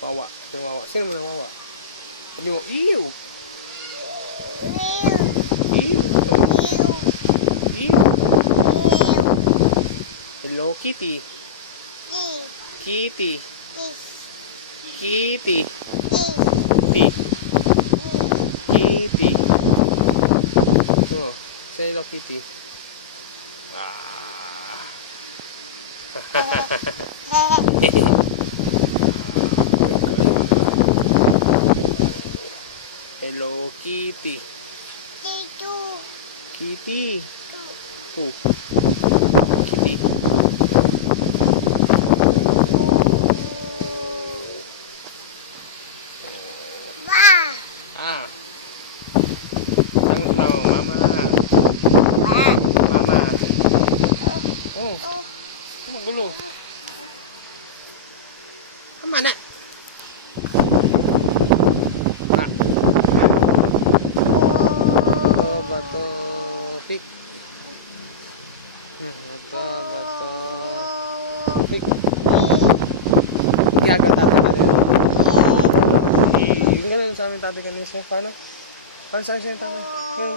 Wawa. Sino wawa? Sino mo wawa? Sabi mo, ew! Ew! Ew! Hello, Kitty. Kitty. Kitty. Kitty. Kitty. Oh, say hello, Kitty. Hello, Kitty. Kitty. Oh. Kitty. Ah. Tangan mo, mama. Mama. Oh. Magulo. Tama na. Ah. Oh, bato. Fik. Bato. Fik. Kaya ka tatay ka din. Yung ganun sa amin tatay kanina. Paano? Paano sa akin tatay? Yung